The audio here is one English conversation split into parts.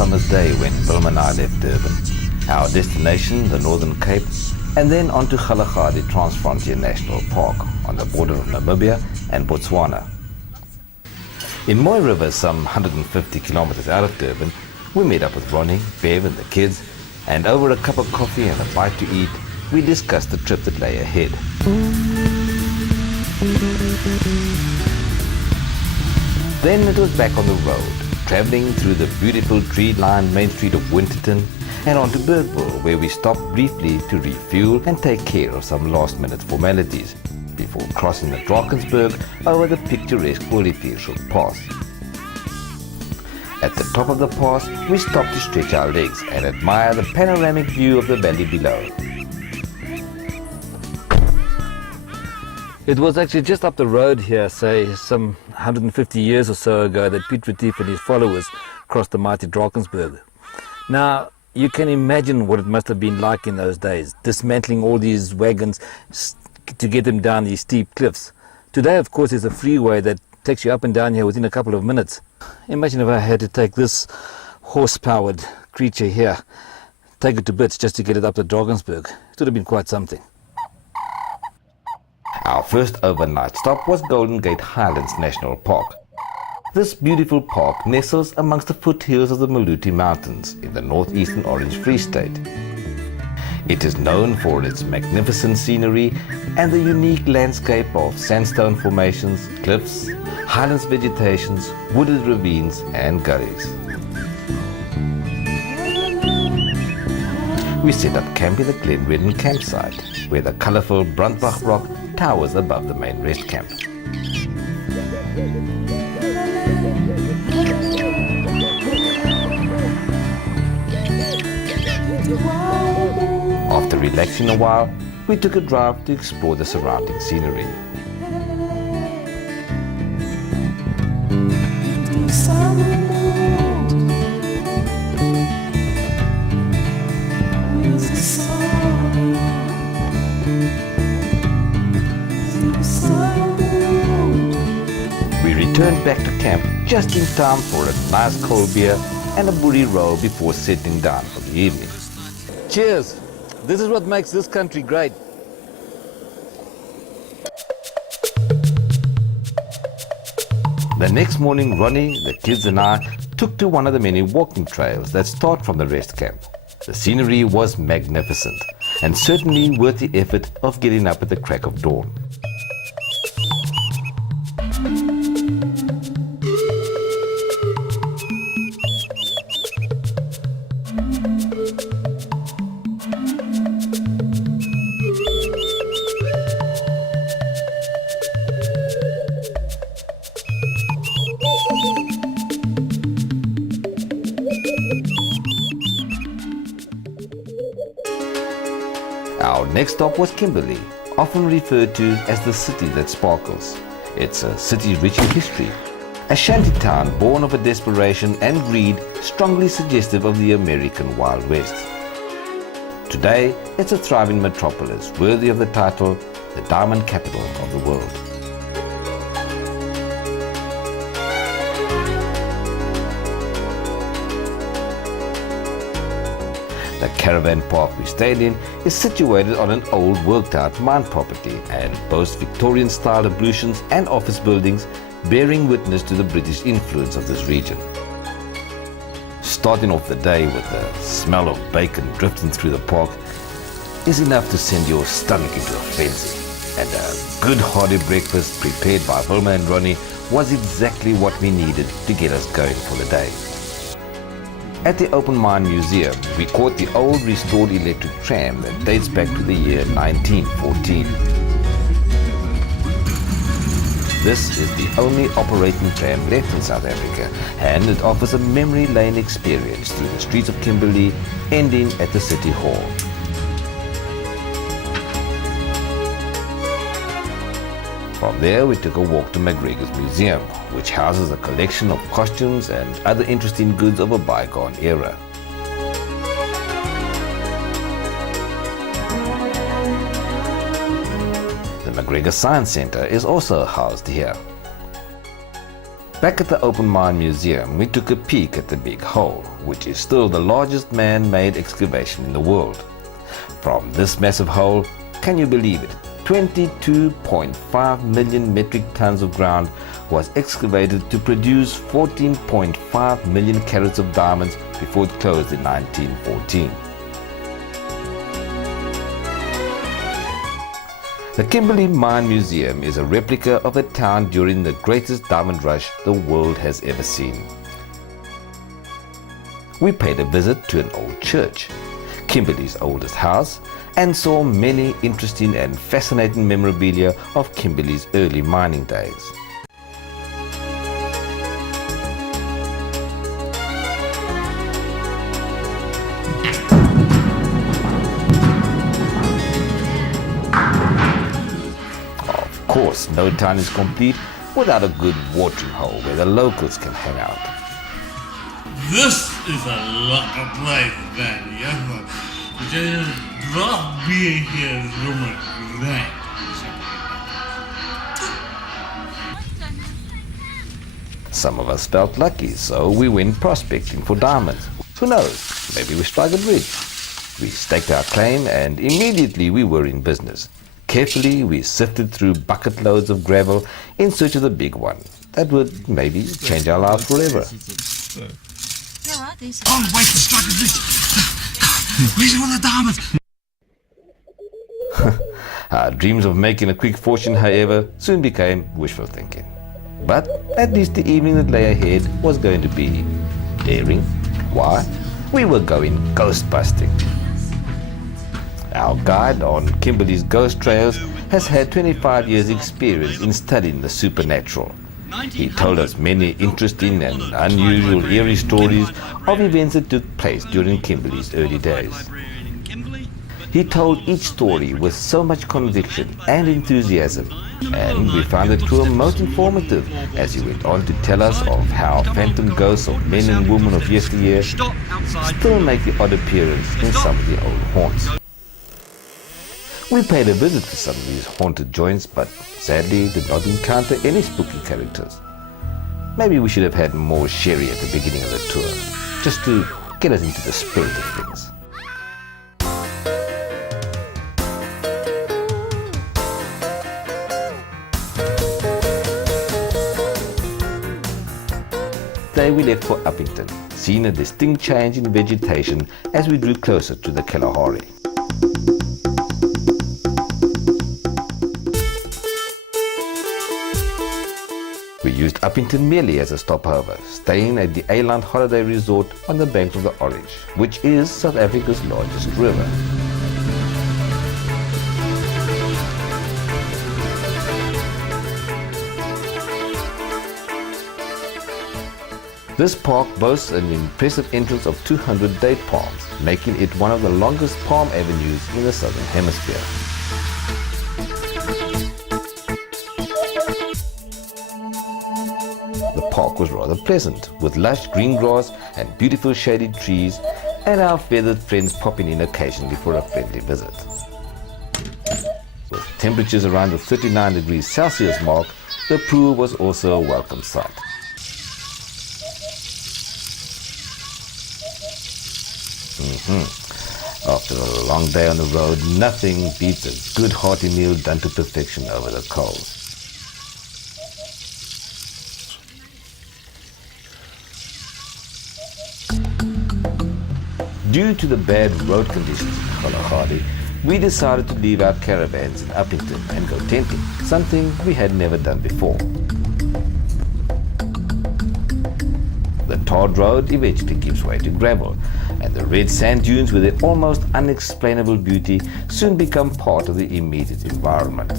summer's day when Wilma and I left Durban. Our destination, the Northern Cape, and then on to Galagadi Transfrontier National Park on the border of Namibia and Botswana. In Mooi River, some 150 kilometers out of Durban, we met up with Ronnie, Bev and the kids, and over a cup of coffee and a bite to eat, we discussed the trip that lay ahead. Then it was back on the road, travelling through the beautiful tree-lined main street of Winterton and on to Bergville, where we stopped briefly to refuel and take care of some last-minute formalities before crossing the Drakensberg over the picturesque Olievleursel Pass. At the top of the pass, we stopped to stretch our legs and admire the panoramic view of the valley below. It was actually just up the road here, say some 150 years or so ago, that Piet Retief and his followers crossed the mighty Drakensberg. Now, you can imagine what it must have been like in those days, dismantling all these wagons to get them down these steep cliffs. Today, of course, there's a freeway that takes you up and down here within a couple of minutes. Imagine if I had to take this horse-powered creature here, take it to bits just to get it up to Drakensberg. It would have been quite something. Our first overnight stop was Golden Gate Highlands National Park. This beautiful park nestles amongst the foothills of the Maluti Mountains in the northeastern Orange Free State. It is known for its magnificent scenery and the unique landscape of sandstone formations, cliffs, highlands vegetations, wooded ravines and gullies. We set up camp in the Glenredden campsite, where the colourful Brandbach rock towers above the main rest camp. After relaxing a while, we took a drive to explore the surrounding scenery. We returned back to camp just in time for a nice cold beer and a boerie roll before settling down for the evening. Cheers! This is what makes this country great. The next morning, Ronnie, the kids and I took to one of the many walking trails that start from the rest camp. The scenery was magnificent and certainly worth the effort of getting up at the crack of dawn. Our next stop was Kimberley, often referred to as the city that sparkles. It's a city rich in history, a shanty town born of a desperation and greed strongly suggestive of the American Wild West. Today, it's a thriving metropolis worthy of the title, the diamond capital of the world. The caravan park we stayed in is situated on an old worked-out mine property and boasts Victorian-style ablutions and office buildings bearing witness to the British influence of this region. Starting off the day with the smell of bacon drifting through the park is enough to send your stomach into a frenzy. And a good hearty breakfast prepared by Wilma and Ronnie was exactly what we needed to get us going for the day. At the Open Mine Museum, we caught the old restored electric tram that dates back to the year 1914. This is the only operating tram left in South Africa, and it offers a memory lane experience through the streets of Kimberley, ending at the City Hall. From there, we took a walk to McGregor's Museum, which houses a collection of costumes and other interesting goods of a bygone era. The McGregor Science Centre is also housed here. Back at the Open Mine Museum, we took a peek at the Big Hole, which is still the largest man-made excavation in the world. From this massive hole, can you believe it, 22.5 million metric tons of ground was excavated to produce 14.5 million carats of diamonds before it closed in 1914. The Kimberley Mine Museum is a replica of a town during the greatest diamond rush the world has ever seen. We paid a visit to an old church, Kimberley's oldest house, and saw many interesting and fascinating memorabilia of Kimberley's early mining days. Of course, no town is complete without a good watering hole where the locals can hang out. This is a lucky place, man. Yeah, just drop being here is rumor that. Some of us felt lucky, so we went prospecting for diamonds. Who knows, maybe we struck it rich. We staked our claim and immediately we were in business. Carefully, we sifted through bucket loads of gravel in search of the big one that would maybe change our lives forever. Can't wait to strike it rich. Where's all the diamonds? Our dreams of making a quick fortune, however, soon became wishful thinking. But at least the evening that lay ahead was going to be daring. Why? We were going ghost busting. Our guide on Kimberley's ghost trails has had 25 years' experience in studying the supernatural. He told us many interesting and unusual eerie stories of events that took place during Kimberley's early days. He told each story with so much conviction and enthusiasm, and we found the tour most informative as he went on to tell us of how phantom ghosts of men and women of yesteryear still make the odd appearance in some of the old haunts. We paid a visit to some of these haunted joints, but sadly did not encounter any spooky characters. Maybe we should have had more sherry at the beginning of the tour, just to get us into the spirit of things. Today we left for Uppington, seeing a distinct change in vegetation as we drew closer to the Kalahari. We used Uppington merely as a stopover, staying at the Eiland Holiday Resort on the banks of the Orange, which is South Africa's largest river. This park boasts an impressive entrance of 200 date palms, making it one of the longest palm avenues in the Southern Hemisphere. The park was rather pleasant, with lush green grass and beautiful shaded trees, and our feathered friends popping in occasionally for a friendly visit. With temperatures around the 39 degrees Celsius mark, the pool was also a welcome sight. After a long day on the road, nothing beats a good hearty meal done to perfection over the coals. Due to the bad road conditions in Kalahari, we decided to leave our caravans in Uppington and go tenting, something we had never done before. The tarred road eventually gives way to gravel, and the red sand dunes with their almost unexplainable beauty soon become part of the immediate environment.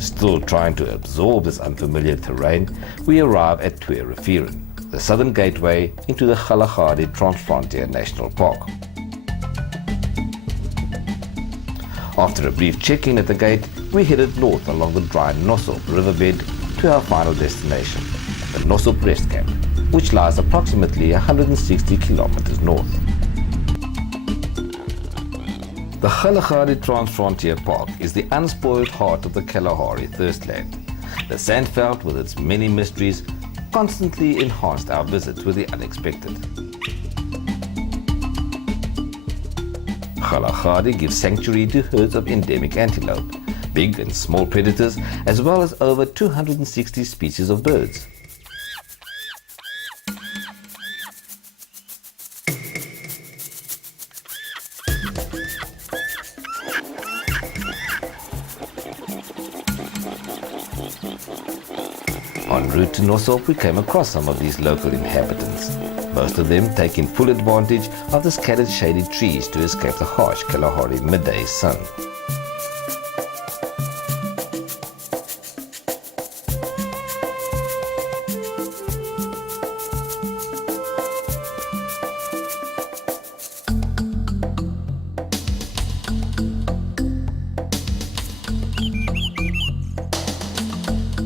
Still trying to absorb this unfamiliar terrain, we arrive at Thirstland, the southern gateway into the Kalahari Transfrontier National Park. After a brief check-in at the gate, we headed north along the dry Nosop riverbed to our final destination, the Nosop Rest Camp, which lies approximately 160 kilometers north. The Kalahari Transfrontier Park is the unspoiled heart of the Kalahari Thirstland. The sandveld with its many mysteries constantly enhanced our visits with the unexpected. Kalahari gives sanctuary to herds of endemic antelope, big and small predators, as well as over 260 species of birds. En route to Nosop, we came across some of these local inhabitants, most of them taking full advantage of the scattered shady trees to escape the harsh Kalahari midday sun.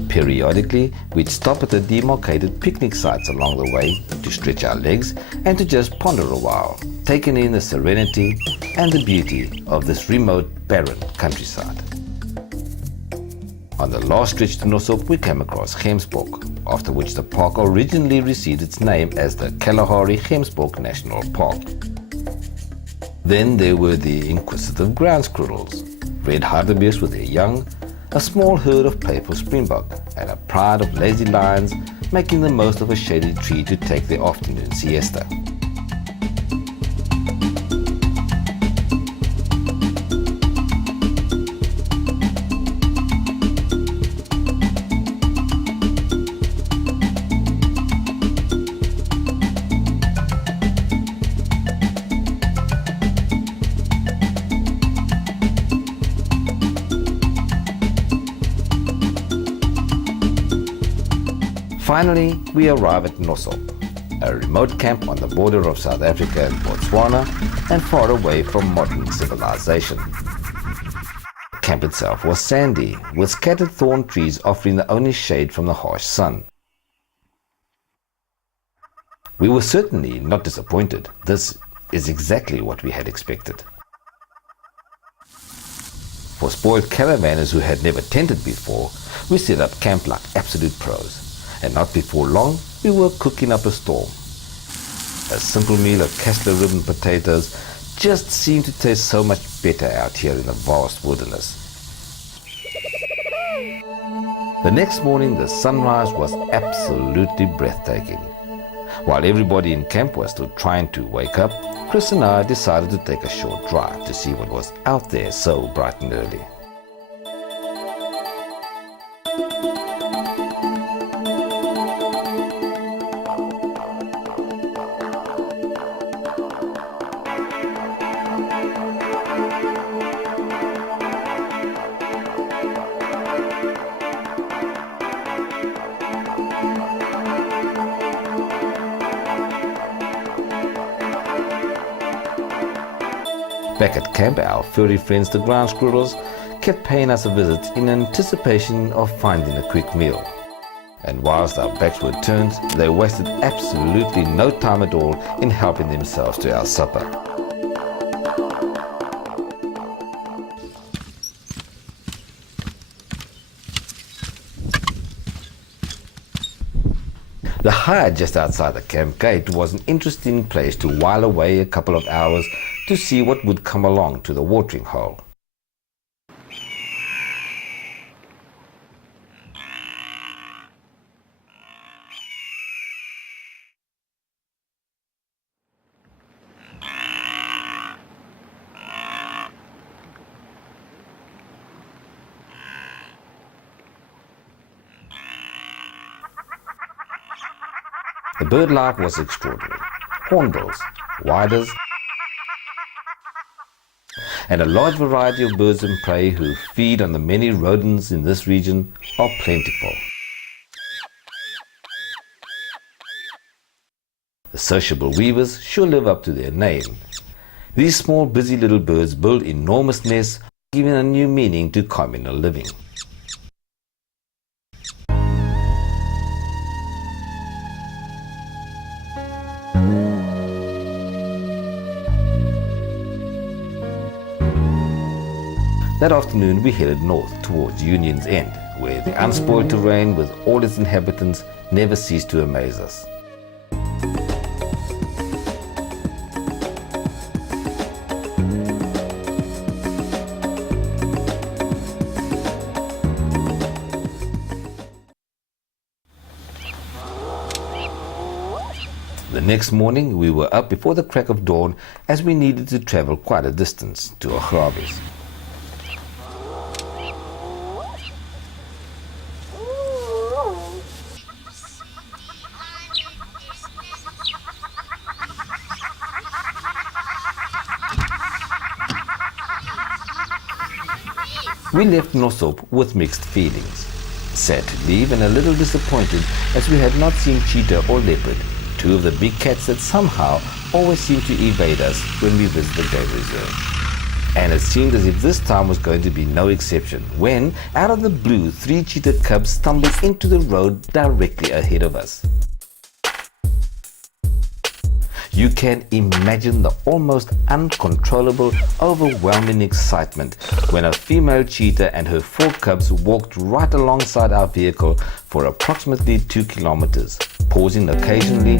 Periodically, we'd stop at the demarcated picnic sites along the way to stretch our legs and to just ponder a while, taking in the serenity and the beauty of this remote, barren countryside. On the last stretch to Nosop, we came across Gemsbok, after which the park originally received its name as the Kalahari Gemsbok National Park. Then there were the inquisitive ground squirrels, red hartebeest with their young, a small herd of playful springbok, and a pride of lazy lions making the most of a shady tree to take their afternoon siesta. Finally, we arrive at Nosop, a remote camp on the border of South Africa and Botswana and far away from modern civilization. The camp itself was sandy, with scattered thorn trees offering the only shade from the harsh sun. We were certainly not disappointed. This is exactly what we had expected. For spoiled caravanners who had never tented before, we set up camp like absolute pros. And not before long, we were cooking up a storm. A simple meal of castor ribbon potatoes just seemed to taste so much better out here in the vast wilderness. The next morning, the sunrise was absolutely breathtaking. While everybody in camp was still trying to wake up, Chris and I decided to take a short drive to see what was out there so bright and early. Back at camp, our furry friends the ground squirrels kept paying us a visit in anticipation of finding a quick meal. And whilst our backs were turned, they wasted absolutely no time at all in helping themselves to our supper. The hide just outside the camp gate was an interesting place to while away a couple of hours to see what would come along to the watering hole. The bird life was extraordinary. Hornbills, whiters, and a large variety of birds of prey who feed on the many rodents in this region are plentiful. The sociable weavers sure live up to their name. These small busy little birds build enormous nests, giving a new meaning to communal living. That afternoon we headed north towards Union's End, where the unspoiled terrain with all its inhabitants never ceased to amaze us. The next morning we were up before the crack of dawn as we needed to travel quite a distance to Ochrabis. We left Nosop with mixed feelings. Sad to leave and a little disappointed as we had not seen cheetah or leopard, two of the big cats that somehow always seem to evade us when we visit the game reserve. And it seemed as if this time was going to be no exception when, out of the blue, 3 cheetah cubs stumbled into the road directly ahead of us. You can imagine the almost uncontrollable, overwhelming excitement when a female cheetah and her 4 cubs walked right alongside our vehicle for approximately 2 kilometers, pausing occasionally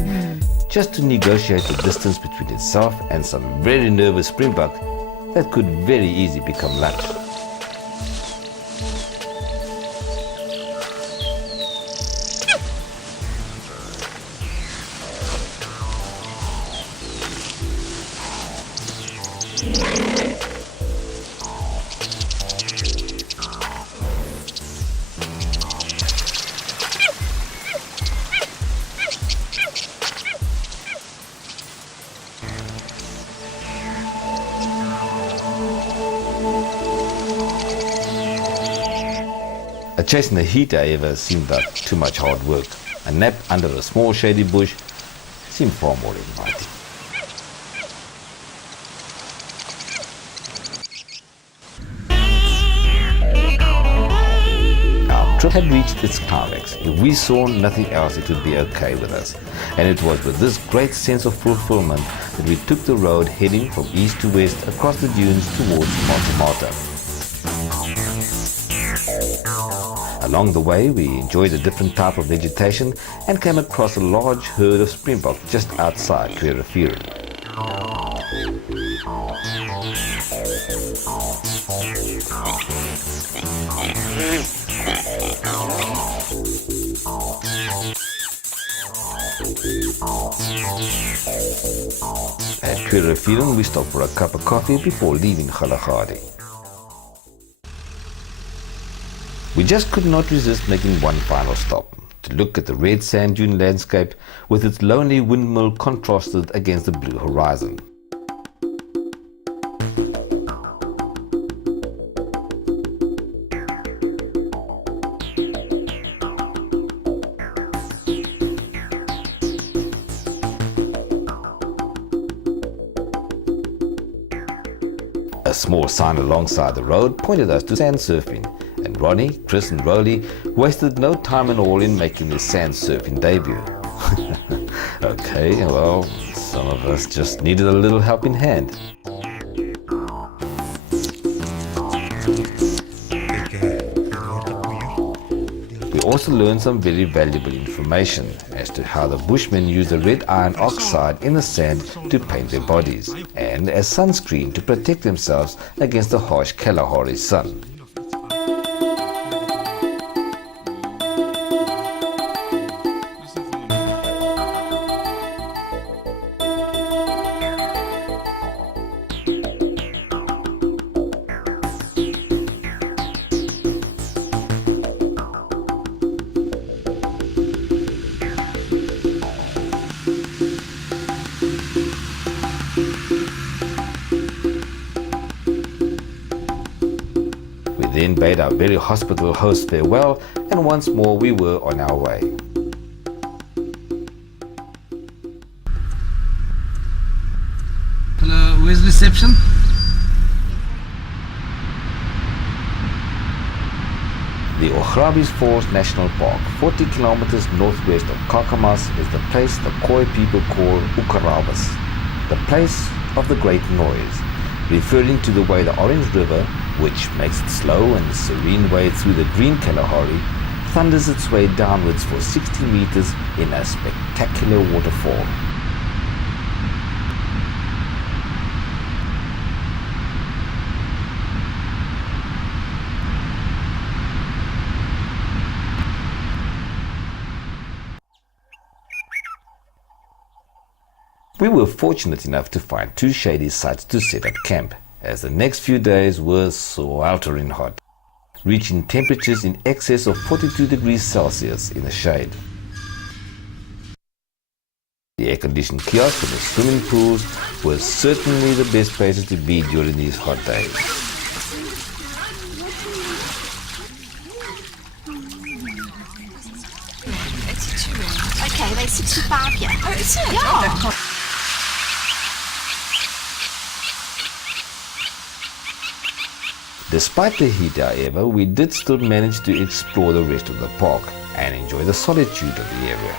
just to negotiate the distance between itself and some very nervous springbok that could very easily become lunch. Chasing the heat, however, seemed like too much hard work. A nap under a small shady bush seemed far more inviting. Our trip had reached its climax. If we saw nothing else, it would be okay with us. And it was with this great sense of fulfillment that we took the road heading from east to west across the dunes towards Mata. Along the way, we enjoyed a different type of vegetation and came across a large herd of springbok just outside Thirstland. At Thirstland, we stopped for a cup of coffee before leaving Galagadi. We just could not resist making one final stop, to look at the red sand dune landscape with its lonely windmill contrasted against the blue horizon. A small sign alongside the road pointed us to sand surfing, and Ronnie, Chris and Rolly wasted no time at all in making their sand surfing debut. Okay, well, some of us just needed a little helping hand. We also learned some very valuable information as to how the Bushmen use the red iron oxide in the sand to paint their bodies, and as sunscreen to protect themselves against the harsh Kalahari sun. We then bade our very hospitable host farewell, and once more we were on our way. Hello, where's reception? The Ochrabis Falls National Park, 40 kilometers northwest of Kakamas, is the place the Khoi people call Ukarabas, the place of the great noise, referring to the way the Orange River, which makes it slow and serene way through the green Kalahari, thunders its way downwards for 60 meters in a spectacular waterfall. We were fortunate enough to find two shady sites to set up camp, as the next few days were sweltering hot, reaching temperatures in excess of 42 degrees Celsius in the shade. The air-conditioned kiosks and the swimming pools were certainly the best places to be during these hot days. Okay, they're 65 yeah. Oh, is it? Yeah. Despite the heat, however, we did still manage to explore the rest of the park and enjoy the solitude of the area.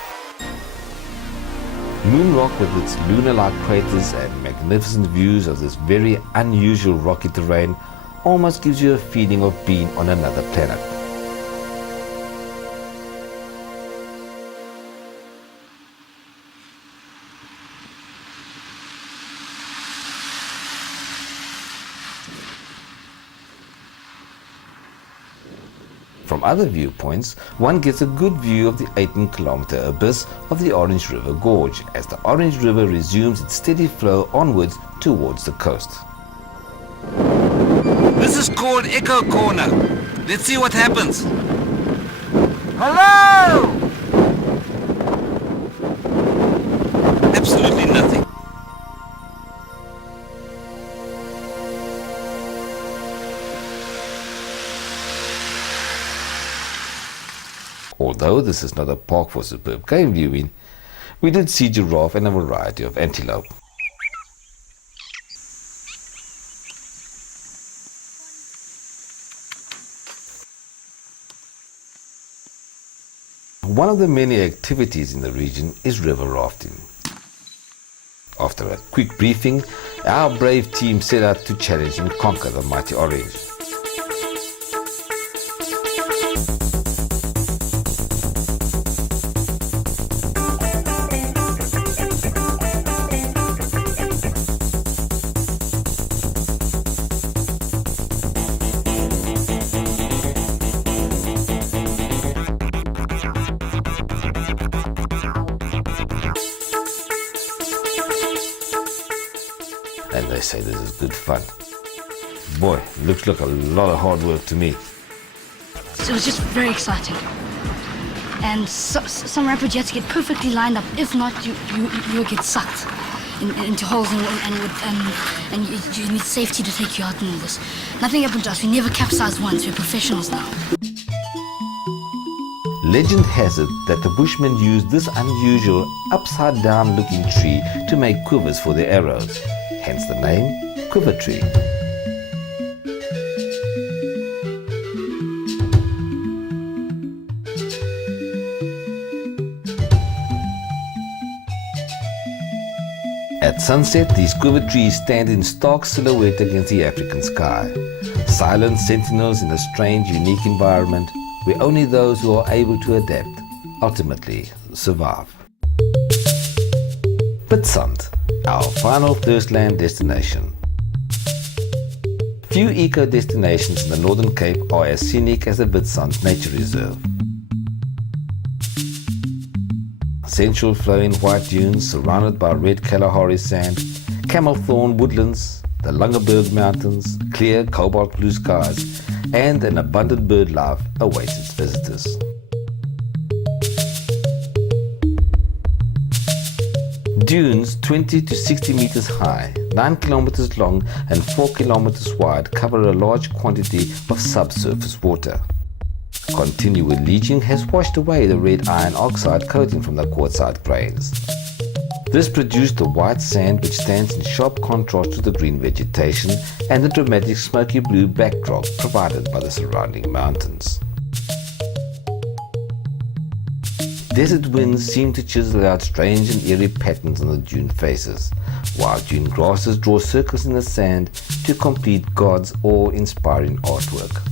Moon Rock, with its lunar-like craters and magnificent views of this very unusual rocky terrain, almost gives you a feeling of being on another planet. From other viewpoints, one gets a good view of the 18-kilometer abyss of the Orange River Gorge as the Orange River resumes its steady flow onwards towards the coast. This is called Echo Corner. Let's see what happens. Hello! Absolutely nothing. Although this is not a park for superb game viewing, we did see giraffe and a variety of antelope. One of the many activities in the region is river rafting. After a quick briefing, our brave team set out to challenge and conquer the mighty Orange. And they say this is good fun. Boy, looks like a lot of hard work to me. It was just very exciting. And some rapid jets get perfectly lined up. If not, you will get sucked into holes and you need safety to take you out and all this. Nothing happened to us. We never capsized once. We're professionals now. Legend has it that the Bushmen used this unusual upside-down looking tree to make quivers for their arrows. Hence the name Quiver Tree. At sunset, these quiver trees stand in stark silhouette against the African sky. Silent sentinels in a strange, unique environment where only those who are able to adapt ultimately survive. Bitsand, our final Thirstland destination. Few eco destinations in the Northern Cape are as scenic as the Bitsand Nature Reserve. Sensual flowing white dunes surrounded by red Kalahari sand, camel thorn woodlands, the Lungaberg Mountains, clear cobalt blue skies, and an abundant bird life awaits its visitors. Dunes 20 to 60 meters high, 9 kilometers long and 4 kilometers wide cover a large quantity of subsurface water. Continual leaching has washed away the red iron oxide coating from the quartzite grains. This produced the white sand which stands in sharp contrast to the green vegetation and the dramatic smoky blue backdrop provided by the surrounding mountains. desert winds seem to chisel out strange and eerie patterns on the dune faces, while dune grasses draw circles in the sand to complete God's awe-inspiring artwork.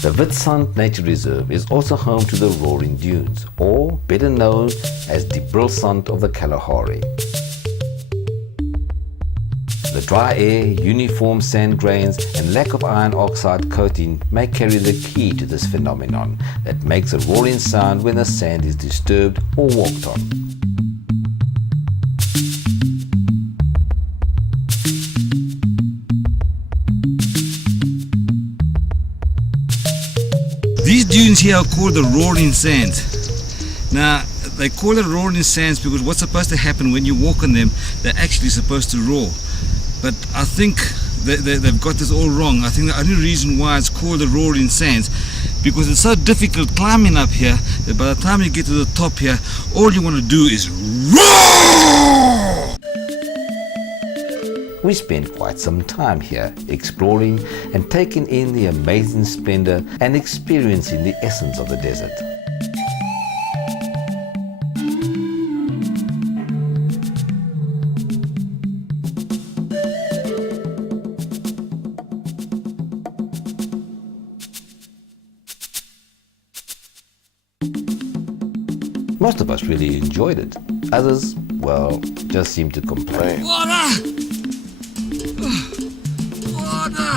The Witstrand Nature Reserve is also home to the Roaring Dunes, or better known as the Thirstland of the Kalahari. The dry air, uniform sand grains and lack of iron oxide coating may carry the key to this phenomenon that makes a roaring sound when the sand is disturbed or walked on. These dunes here are called the Roaring Sands. Now, they call it Roaring Sands because what's supposed to happen when you walk on them, they're actually supposed to roar. But I think they've got this all wrong. I think the only reason why it's called the Roaring Sands, because it's so difficult climbing up here that by the time you get to the top here, all you want to do is roar! We spent quite some time here exploring and taking in the amazing splendor and experiencing the essence of the desert. Most of us really enjoyed it. Others, well, just seemed to complain. Water! Water!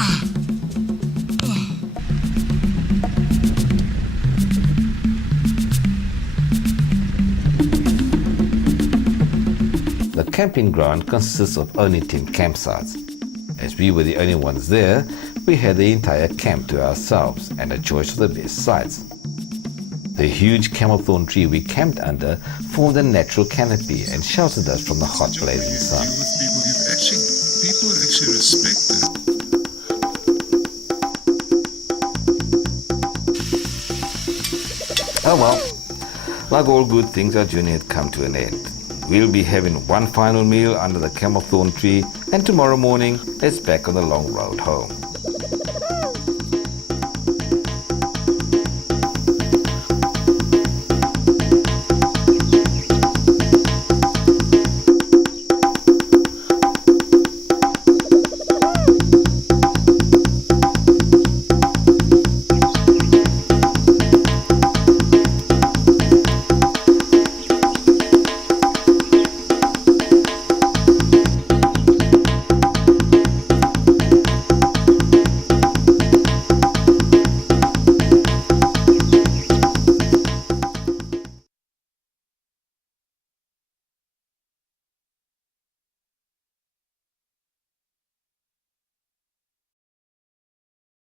The camping ground consists of only 10 campsites. As we were the only ones there, we had the entire camp to ourselves and a choice of the best sites. The huge camelthorn tree we camped under formed a natural canopy and sheltered us from the hot blazing sun. People actually respect it. Oh well, like all good things, our journey had come to an end. We'll be having one final meal under the camelthorn tree, and tomorrow morning it's back on the long road home.